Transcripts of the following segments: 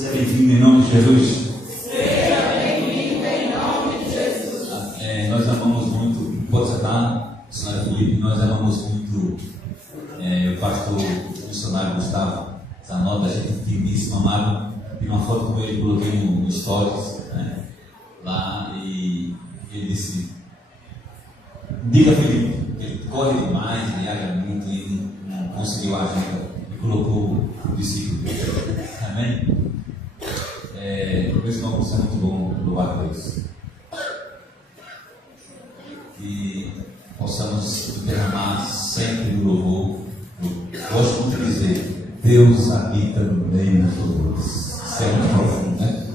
Seja bem-vindo em nome de Jesus. Seja bem-vindo em nome de Jesus. Nós amamos muito, pode sentar, missionário Felipe, nós amamos muito o pastor missionário Gustavo Zanota, a gente finíssimo, amado. Vi uma foto com ele, coloquei no Stories, lá, e ele disse: diga Felipe, que ele corre demais, viaja muito e não conseguiu a agenda, e colocou o discípulo. Amém? Meus irmãos, é muito bom louvar a Deus. E possamos derramar sempre do louvor. Eu gosto muito de dizer: Deus habita no meio de todos. Isso é muito profundo, né?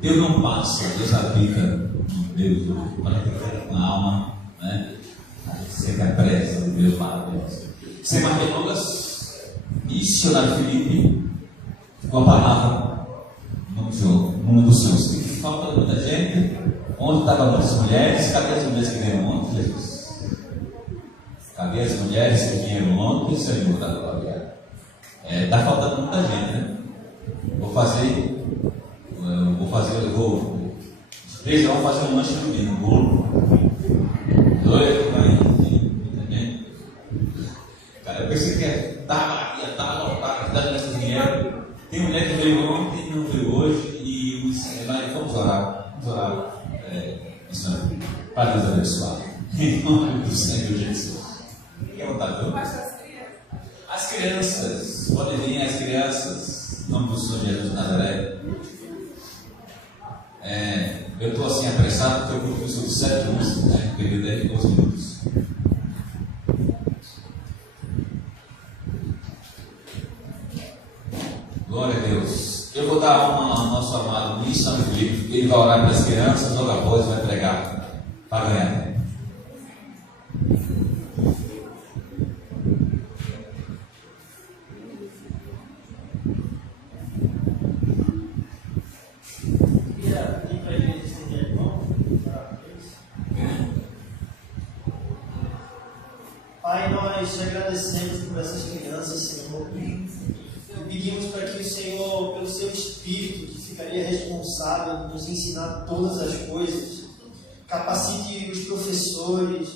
Deus não passa, Deus habita no meio de todos. Quando a gente tem uma alma, né? A gente sempre é presa de Deus maravilhoso. Sem mais delongas, missionário Felipe, com a palavra no dos seus. Que falta muita gente. Onde estavam muitas mulheres? Cadê as mulheres que vieram ontem, Jesus? Cadê as mulheres que vieram ontem, Senhor da glória? Está faltando muita gente, né? Os três vão fazer um lanche domingo, um bolo. Doido, muita gente. Cara, eu pensei que ia estar lotado, que das mulheres vieram. Tem mulher que veio ontem e não veio hoje, e vamos orar. Para Deus abençoar. Em nome do Senhor Jesus. Fique à vontade, viu? As crianças, podem vir as crianças, em nome do Senhor Jesus de Nazaré. Eu estou assim apressado porque eu vou fazer 7 músicas, né? Peguei 10 e 12 minutos. Glória a Deus. Eu vou dar uma ao nosso amado missionário Felipe. Ele vai orar para as crianças, logo após vai pregar para ganhar. Pai, nós te agradecemos por essas crianças, Senhor. E pedimos para que o Senhor, pelo seu Espírito, que ficaria responsável por nos ensinar todas as coisas, capacite os professores,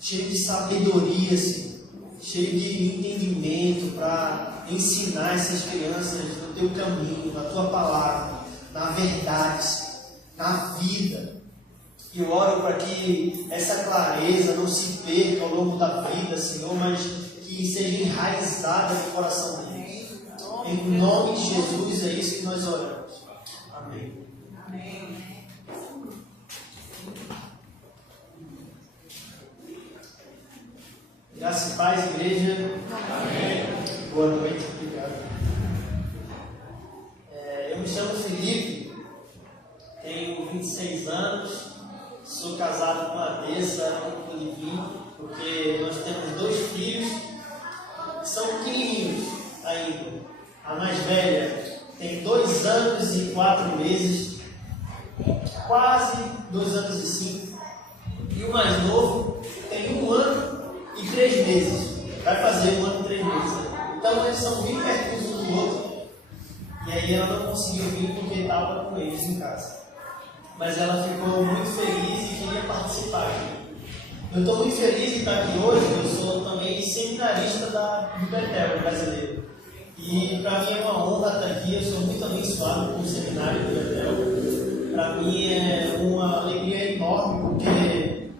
cheio de sabedoria, Senhor, cheio de entendimento para ensinar essas crianças no teu caminho, na tua palavra, na verdade, na vida. E eu oro para que essa clareza não se perca ao longo da vida, Senhor, mas que seja enraizada no coração deles. Em nome de Jesus, é isso que nós oramos. Amém. Amém. Graça e paz, igreja. Amém. Boa noite, obrigado. Eu me chamo Felipe, tenho 26 anos. Sou casado com a Dessa, com o Livinho, porque nós temos 2 filhos que são pequenininhos ainda. A mais velha tem 2 anos e 4 meses, quase 2 anos e 5. E o mais novo tem 1 ano e 3 meses. Vai fazer 1 ano e 3 meses. Então eles são bem perto um do outro. E aí ela não conseguiu vir porque estava com eles em casa. Mas ela ficou muito feliz e queria participar aqui. Eu estou muito feliz de estar aqui hoje. Eu sou também seminarista do Betel brasileiro. E para mim é uma honra estar aqui. Eu sou muito abençoado com o seminário do Betel. Para mim é uma alegria enorme, porque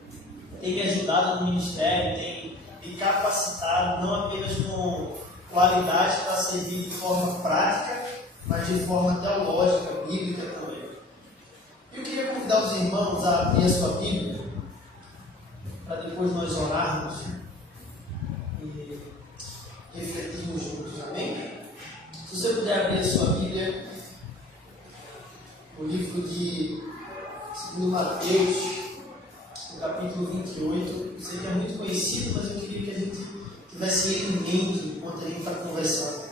tem me ajudado no ministério, tem me capacitado, não apenas com qualidade para servir de forma prática, mas de forma teológica, bíblica também. Eu queria convidar os irmãos a abrir a sua Bíblia, para depois nós orarmos e refletirmos juntos, amém? Se você puder abrir a sua Bíblia, o livro de 2 Mateus, o capítulo 28, eu sei que é muito conhecido, mas eu queria que a gente tivesse ele em mente enquanto a gente está conversando.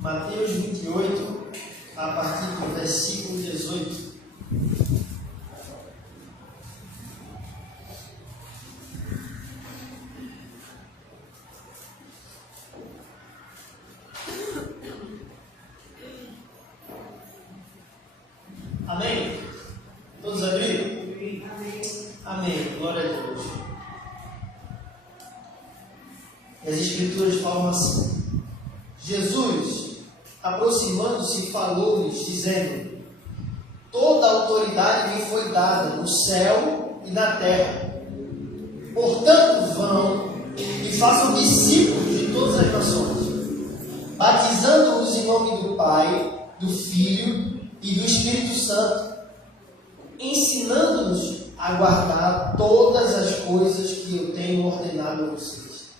Mateus 28, a partir do versículo 18. Amém. Glória a Deus. E as Escrituras falam assim: Jesus, aproximando-se, falou-lhes, dizendo: toda a autoridade me foi dada no céu e na terra. Portanto, vão e façam discípulos de todas as nações, batizando-os em nome do Pai, do Filho e do Espírito Santo, ensinando-nos a guardar todas as coisas que eu tenho ordenado a vocês.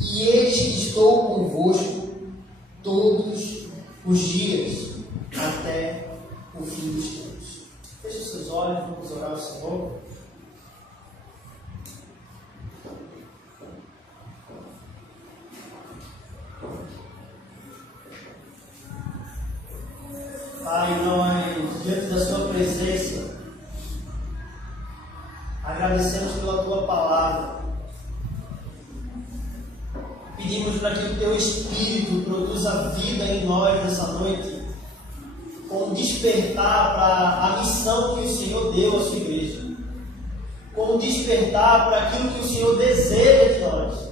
E eis que estou convosco todos os dias, até o fim dos tempos. Feche os seus olhos, vamos orar ao Senhor. Pai, nós, diante da Sua presença, agradecemos pela Tua palavra. Pedimos para que o Teu Espírito produza vida em nós nessa noite, com despertar para a missão que o Senhor deu à Sua igreja, com despertar para aquilo que o Senhor deseja de nós.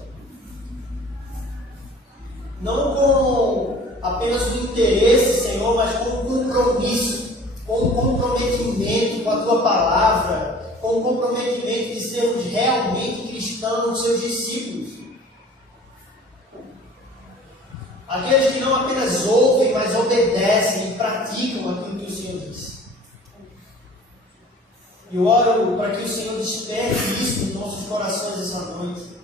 Não com apenas o interesse, Senhor, mas com o compromisso, com o comprometimento com a Tua palavra, com o comprometimento de sermos realmente cristãos, Seus discípulos. Aqueles que não apenas ouvem, mas obedecem e praticam aquilo que o Senhor disse. Eu oro para que o Senhor desperte isso em nossos corações essa noite.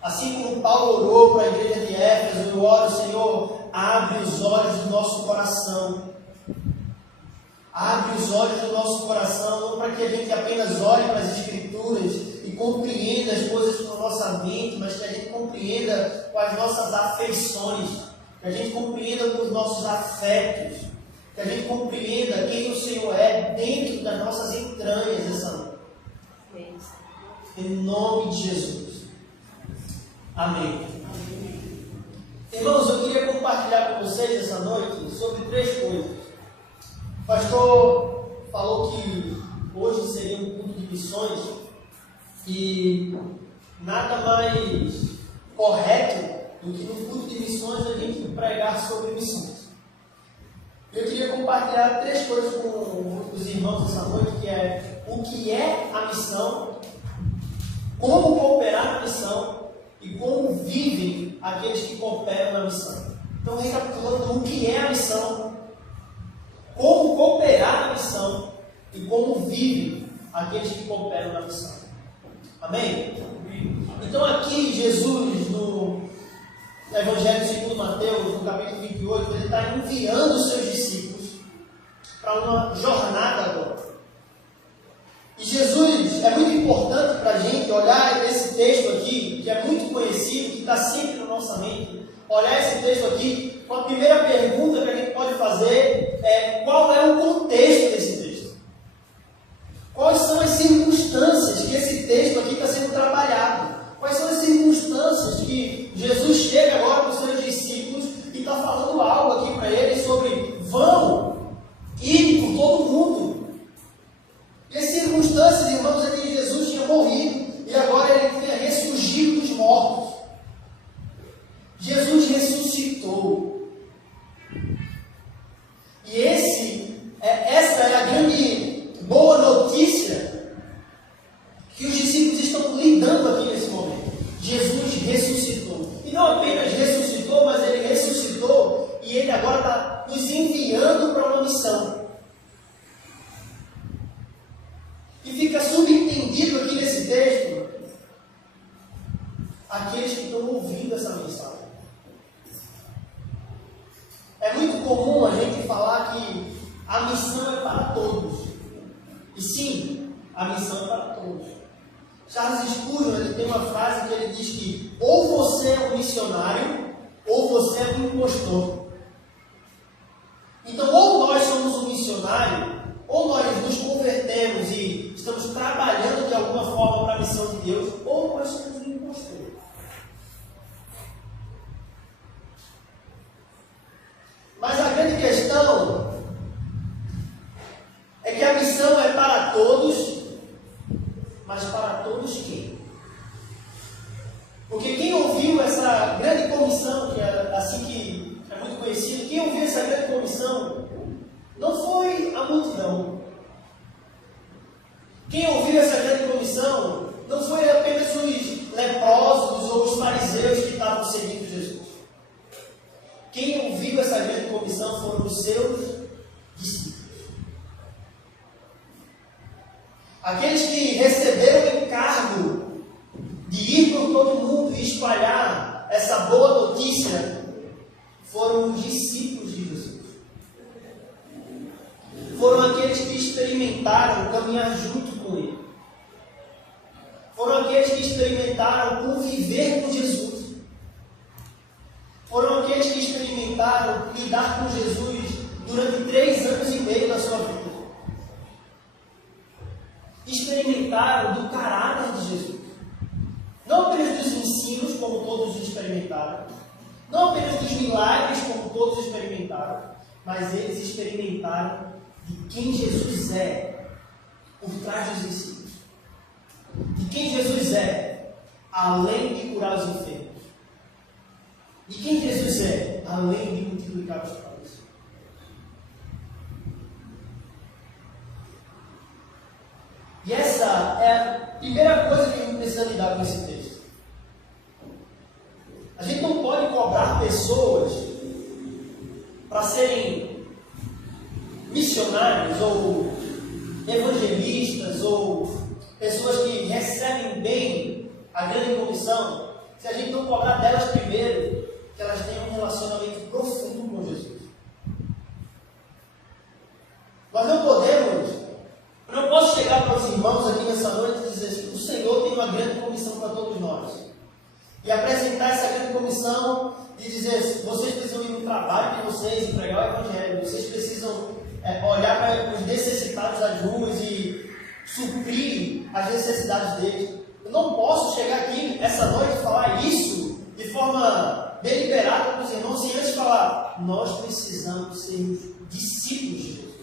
Assim como Paulo orou para a igreja de Éfeso, eu oro, Senhor, abre os olhos do nosso coração. Abre os olhos do nosso coração, não para que a gente apenas olhe para as Escrituras e compreenda as coisas com a nossa mente, mas que a gente compreenda com as nossas afeições, que a gente compreenda com os nossos afetos, que a gente compreenda quem o Senhor é dentro das nossas entranhas essa noite. Em nome de Jesus. Amém. Irmãos, eu queria compartilhar com vocês essa noite sobre 3 coisas. O pastor falou que hoje seria um culto de missões e nada mais correto do que no culto de missões a gente pregar sobre missões. Eu queria compartilhar 3 coisas com os irmãos essa noite, que é o que é a missão, como cooperar na missão e como vivem aqueles que cooperam na missão. Então, recapitulando, o que é a missão, como cooperar na missão e como vivem aqueles que cooperam na missão. Amém? Então, aqui, Jesus, no Evangelho segundo Mateus, no capítulo 28, ele está enviando os seus discípulos para uma jornada agora. E Jesus, é muito importante para a gente olhar esse texto aqui, que é muito conhecido, que está sempre na nossa mente, olhar esse texto aqui, com a primeira pergunta que a gente pode fazer é: qual é o contexto desse texto? Quais são as circunstâncias que esse texto aqui está sendo trabalhado? Quais são as circunstâncias que Jesus chega agora para os seus discípulos e está falando algo aqui para eles sobre vão, ir por todo mundo? E as circunstâncias, irmãos, é que Jesus tinha morrido e agora ele tinha ressurgido dos mortos. Jesus ressuscitou. E essa é a grande boa notícia que os discípulos estão lidando aqui nesse momento. Jesus ressuscitou. E não apenas ressuscitou, mas ele ressuscitou e ele agora está nos enviando para uma missão. E fica subentendido aqui nesse texto aqueles que estão ouvindo essa mensagem. É muito comum a gente falar que a missão é para todos. E sim, a missão é para todos. Charles Spurgeon, ele tem uma frase que ele diz que ou você é um missionário ou você é um impostor. Então, ou nós somos um missionário, ou nós nos convertemos e estamos trabalhando de alguma forma para a missão de Deus, ou nós somos um impostor. Mas a grande questão é que a missão é para todos mas para todos quem? Porque quem ouviu essa grande comissão, que é muito conhecido, quem ouviu essa grande comissão não foi a multidão. Quem ouviu essa grande comissão não foi apenas os leprosos ou os fariseus que estavam seguindo Jesus. Quem ouviu essa grande comissão foram os seus discípulos. Aqueles que receberam o encargo de ir por todo mundo e espalhar essa boa notícia foram os discípulos de Jesus. Foram aqueles que experimentaram caminhar junto com Ele. Foram aqueles que experimentaram conviver com Jesus. Foram aqueles que experimentaram lidar com Jesus durante 3 anos e meio da sua vida. Experimentaram do caráter de Jesus. Não apenas dos ensinos, como todos experimentaram. Não apenas dos milagres, como todos experimentaram. Mas eles experimentaram de quem Jesus é por trás dos ensinos. De quem Jesus é, além de curar os enfermos. De quem Jesus é, além de multiplicar os pães. E essa é a primeira coisa que a gente precisa lidar com esse texto. A gente não pode cobrar pessoas para serem missionários ou evangelistas ou pessoas que recebem bem a grande comissão, se a gente não cobrar delas primeiro que elas tenham um relacionamento profundo com Jesus. Nós não podemos, eu não posso chegar para os irmãos aqui nessa noite e dizer assim, o Senhor tem uma grande comissão para todos nós. E apresentar essa grande comissão e dizer, vocês precisam ir no trabalho de vocês e pregar o Evangelho, vocês precisam olhar para os necessitados das ruas e suprir as necessidades deles. Eu não posso chegar aqui essa noite e falar isso de forma deliberada para os irmãos sem antes falar, nós precisamos ser discípulos de Jesus.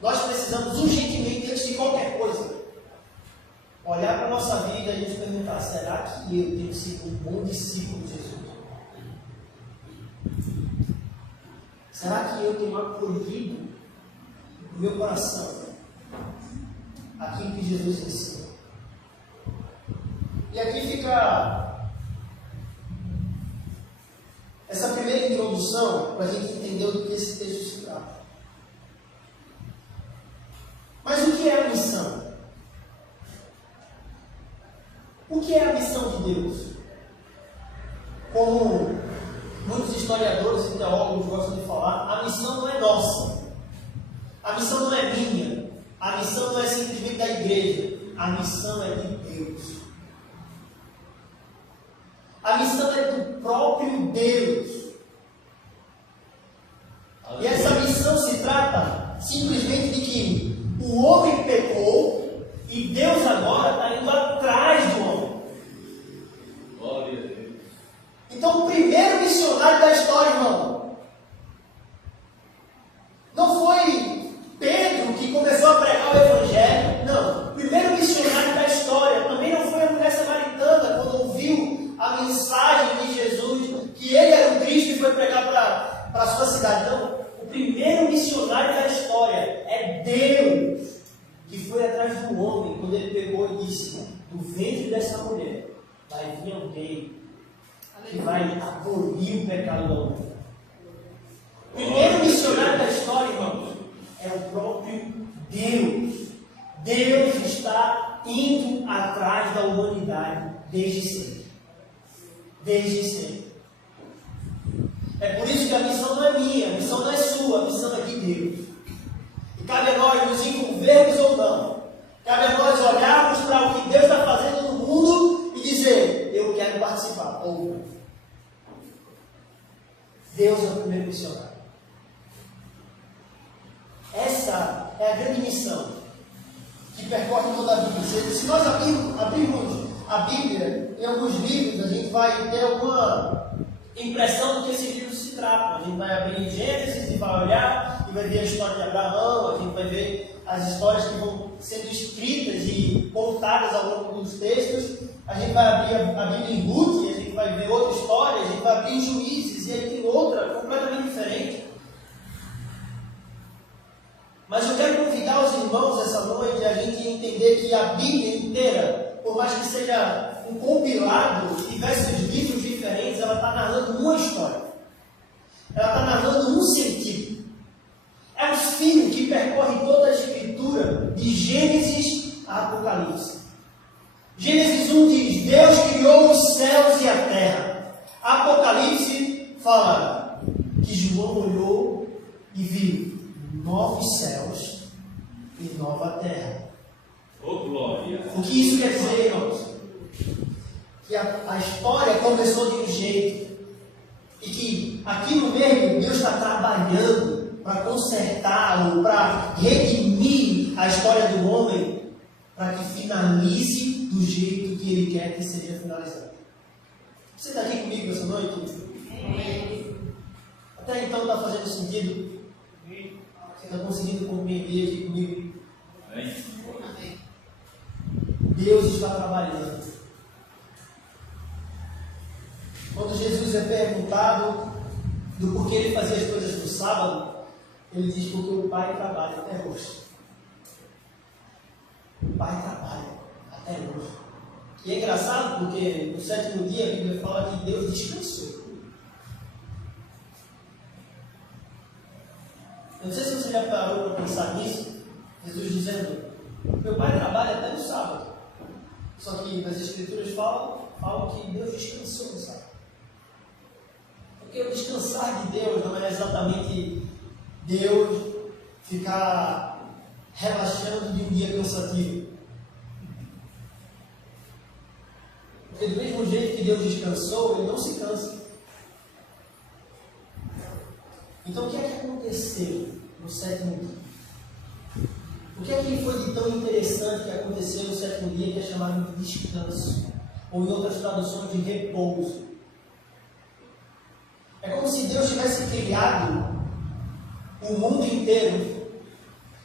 Nós precisamos urgentemente, antes de qualquer coisa, olhar para a nossa vida e nos perguntar, será que eu tenho sido um bom discípulo de Jesus? Será que eu tenho acolhido no meu coração aquilo que Jesus ensina? E aqui fica essa primeira introdução para a gente entender do que esse texto se trata. Mas o que é a missão? O que é a missão de Deus? Como muitos historiadores e teólogos gostam de falar, a missão não é nossa. A missão não é minha. A missão não é simplesmente da igreja. A missão é de Deus. A missão é do próprio Deus. E essa missão se trata simplesmente de que o homem pecou e Deus agora está indo atrás do homem. Glória a Deus. Então, o primeiro missionário da história, irmão, não foi Pedro que começou a pregar o Evangelho. Não. O primeiro missionário da história também não foi a mulher samaritana quando ouviu a mensagem de Jesus, que ele era o Cristo e foi pregar para a sua cidade. Não. O primeiro missionário da história é Deus, que foi atrás do homem, quando ele pegou e disse, do ventre dessa mulher vai vir alguém que vai abolir o pecado da humanidade. O primeiro missionário da história, irmãos, é o próprio Deus. Deus está indo atrás da humanidade desde sempre. Desde sempre. É por isso que a missão não é minha, a missão não é sua, a missão é de Deus. E cabe a nós nos envolvermos ou não. Cabe a nós olharmos para o que Deus está fazendo no mundo e dizer, eu quero participar. Ou não. Deus é o primeiro missionário. Essa é a grande missão que percorre toda a Bíblia. Se nós abrirmos a Bíblia em alguns livros, a gente vai ter alguma impressão do que esses livros se tratam. A gente vai abrir em Gênesis e vai olhar e vai ver a história de Abraão, a gente vai ver as histórias que vão sendo escritas e contadas ao longo dos textos. A gente vai abrir a Bíblia em Ruth, e a gente vai ver outra história, a gente vai abrir em Juízes, e aí tem outra completamente diferente. Mas eu quero convidar os irmãos essa noite a gente entender que a Bíblia inteira, por mais que seja um compilado de diversos livros diferentes, ela está narrando uma história. Ela está narrando um sentido. É um fio que percorre toda a Escritura, de Gênesis a Apocalipse. Gênesis 1 diz: Deus criou os céus e a terra. Apocalipse fala que João olhou e viu novos céus e nova terra. Oh, glória! O que isso quer dizer, irmãos? Que a história começou de um jeito, e que aquilo mesmo Deus está trabalhando para consertar ou para redimir a história do homem, para que finalize do jeito que Ele quer que seja finalizado. Você está aqui comigo essa noite? Até então está fazendo sentido? Você está conseguindo compreender aqui comigo? Deus está trabalhando. Quando Jesus é perguntado do porquê Ele fazia as coisas no sábado, Ele diz: porque o Pai trabalha até hoje. O Pai trabalha até hoje. E é engraçado porque no sétimo dia a Bíblia fala que Deus descansou. Eu não sei se você já parou para pensar nisso. Jesus dizendo: meu Pai trabalha até no sábado. Só que nas Escrituras falam que Deus descansou no sábado. Porque o descansar de Deus não é exatamente Deus ficar relaxando de um dia cansativo. Porque do mesmo jeito que Deus descansou, Ele não se cansa. Então o que é que aconteceu no sétimo dia? O que é que foi de tão interessante que aconteceu no sétimo dia, que é chamado de descanso? Ou em outras traduções, de repouso. É como se Deus tivesse criado o mundo inteiro,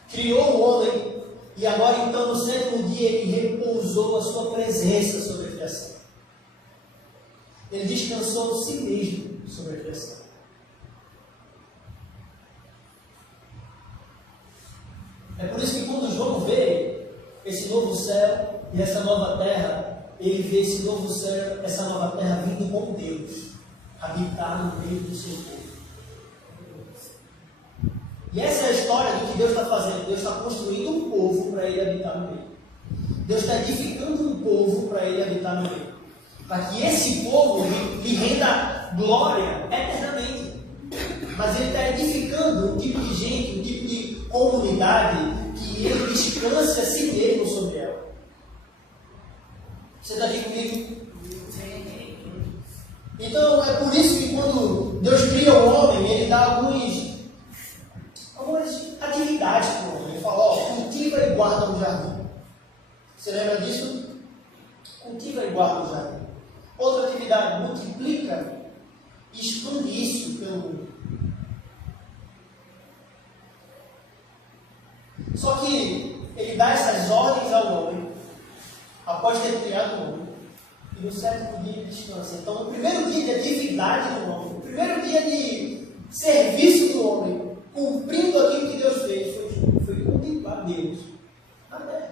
criou o homem, e agora então no sétimo dia Ele repousou a sua presença sobre a criação. Ele descansou si mesmo sobre a criação. É por isso que quando João vê esse novo céu e essa nova terra, ele vê esse novo céu, essa nova terra vindo com Deus, habitar no meio do seu povo. E essa é a história do que Deus está fazendo. Deus está construindo um povo para Ele habitar no meio. Deus está edificando um povo para Ele habitar no meio. Para que esse povo lhe renda glória eternamente. Mas Ele está edificando um tipo de gente, um tipo de comunidade, que Ele descanse a si mesmo sobre ela. Você está aqui comigo? Então é por isso que quando Deus cria o homem, Ele dá algumas atividades para o homem. Ele fala: cultiva e guarda o jardim. Você lembra disso? Cultiva e guarda o jardim. Outra atividade: multiplica e expande isso pelo mundo. Só que Ele dá essas ordens ao homem após ter criado o homem. E no sétimo dia Ele descansa. Então, no primeiro dia de atividade do homem, no primeiro dia de serviço do homem, cumprindo aquilo que Deus fez, foi contemplar Deus na terra.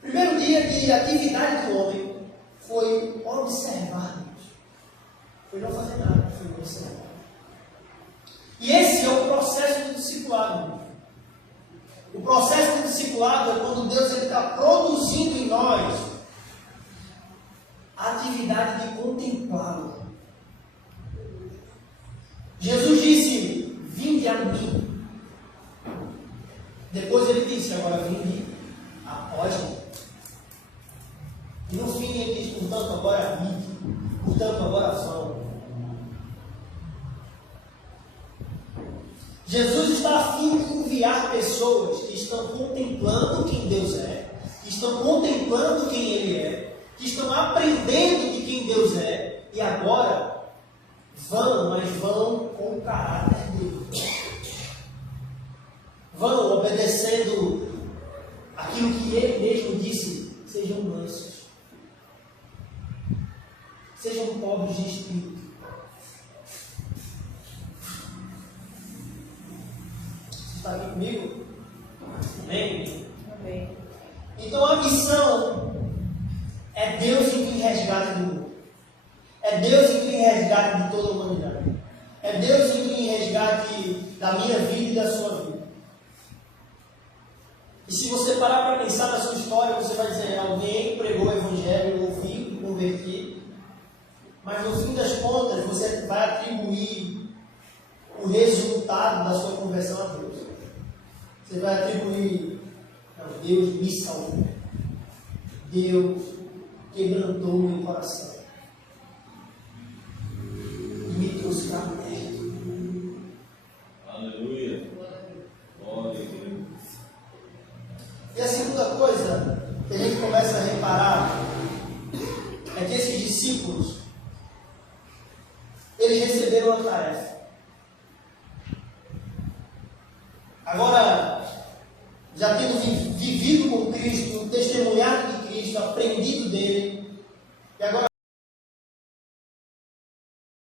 Primeiro dia de atividade do homem foi observar Deus. Foi não fazer nada, foi observar. E esse é o processo do discipulado. O processo do discipulado é quando Deus está produzindo em nós a atividade de contemplá-lo. Jesus disse: vinde a mim. Depois Ele disse: agora vinde após mim. E no fim Ele diz: portanto agora vinde, portanto agora vão. Jesus está a fim de enviar pessoas que estão contemplando quem Deus é, que estão contemplando quem Ele é, que estão aprendendo de quem Deus é, e agora vão, mas vão com o caráter dele. Vão obedecendo aquilo que Ele mesmo sejam mansos. Sejam pobres de espírito. Você está aqui comigo? Amém? Amém. Então a missão é Deus em quem resgate do mundo. É Deus em quem resgate de toda a humanidade. É Deus em quem resgate da minha vida e da sua vida. E se você parar para pensar na sua história, você vai dizer, alguém pregou o Evangelho, eu ouvi, me converti. Mas no fim das contas, você vai atribuir o resultado da sua conversão a Deus. Você vai atribuir, não, Deus me salvou. Deus quebrantou o meu coração. E me trouxe para perto. Aleluia. Glória a Deus. E a segunda coisa que a gente começa a reparar é que esses discípulos, eles receberam a tarefa. Agora, já tendo vivido com Cristo, testemunhado de Cristo, aprendido dele, e agora